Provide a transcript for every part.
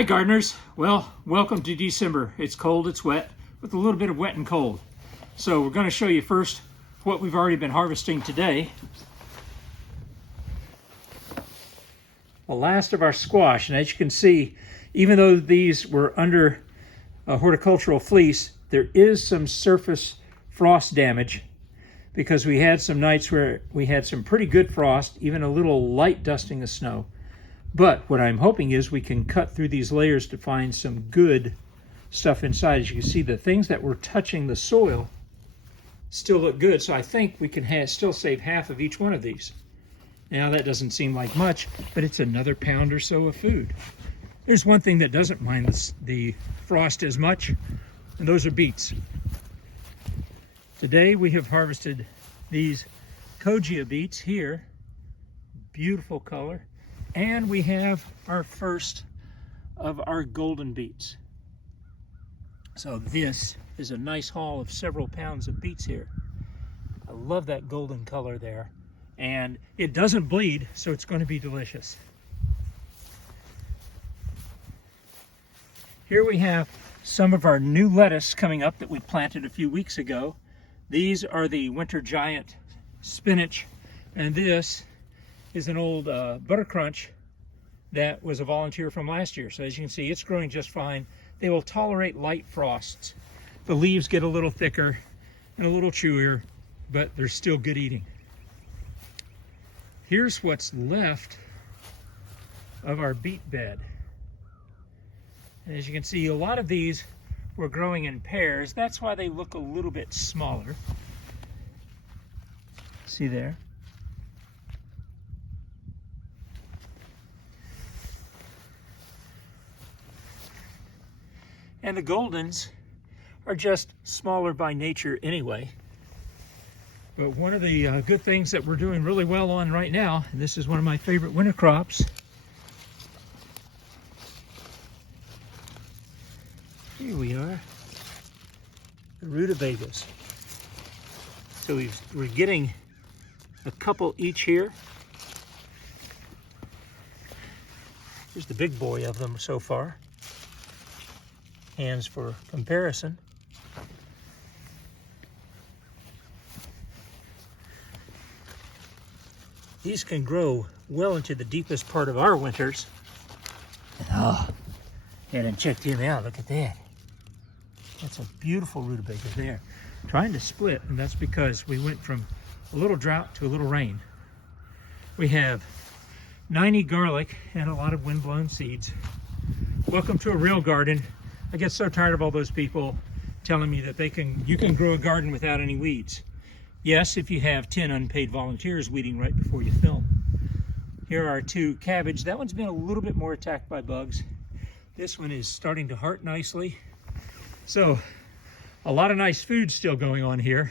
Hi gardeners. Well, welcome to December. It's cold, it's wet, with a little bit of wet and cold. So we're going to show you first what we've already been harvesting today. The last of our squash, and as you can see, even though these were under a horticultural fleece, there is some surface frost damage because we had some nights where we had some pretty good frost, even a little light dusting of snow. But what I'm hoping is we can cut through these layers to find some good stuff inside. As you can see, the things that were touching the soil still look good, so I think we can still save half of each one of these. Now that doesn't seem like much, but it's another pound or so of food. There's one thing that doesn't mind the frost as much, and those are beets. Today we have harvested these Kogia beets here. Beautiful color. And we have our first of our golden beets. So this is a nice haul of several pounds of beets here. I love that golden color there. And it doesn't bleed, so it's going to be delicious. Here we have some of our new lettuce coming up that we planted a few weeks ago. These are the winter giant spinach, and this is an old butter crunch that was a volunteer from last year. So as you can see, it's growing just fine. They will tolerate light frosts. The leaves get a little thicker and a little chewier, but they're still good eating. Here's what's left of our beet bed. And as you can see, a lot of these were growing in pairs. That's why they look a little bit smaller. See there? And the goldens are just smaller by nature anyway. But one of the good things that we're doing really well on right now, and this is one of my favorite winter crops, here we are, the rutabagas. So we're getting a couple each here. Here's the big boy of them so far. Hands for comparison. These can grow well into the deepest part of our winters. Oh, and check them out. Look at that. That's a beautiful rutabaga there. Trying to split, and that's because we went from a little drought to a little rain. We have 90 garlic and a lot of windblown seeds. Welcome to a real garden. I get so tired of all those people telling me that you can grow a garden without any weeds. Yes, if you have 10 unpaid volunteers weeding right before you film. Here are 2 cabbage. That one's been a little bit more attacked by bugs. This one is starting to heart nicely. So, a lot of nice food still going on here.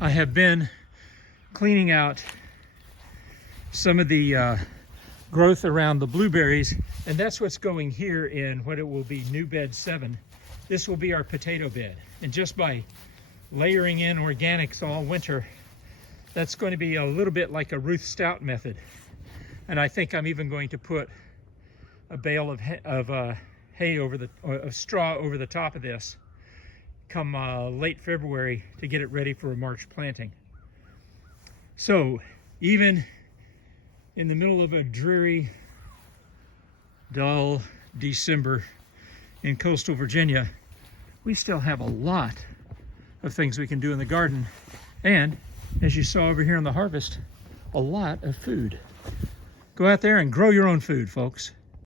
I have been cleaning out some of the growth around the blueberries, and that's what's going here in what it will be new bed 7. This will be our potato bed, and just by layering in organics all winter, that's going to be a little bit like a Ruth Stout method. And I think I'm even going to put a bale of hay of straw over the top of this come late February to get it ready for a March planting. So even in the middle of a dreary, dull December in coastal Virginia, we still have a lot of things we can do in the garden. And as you saw over here in the harvest, a lot of food. Go out there and grow your own food, folks.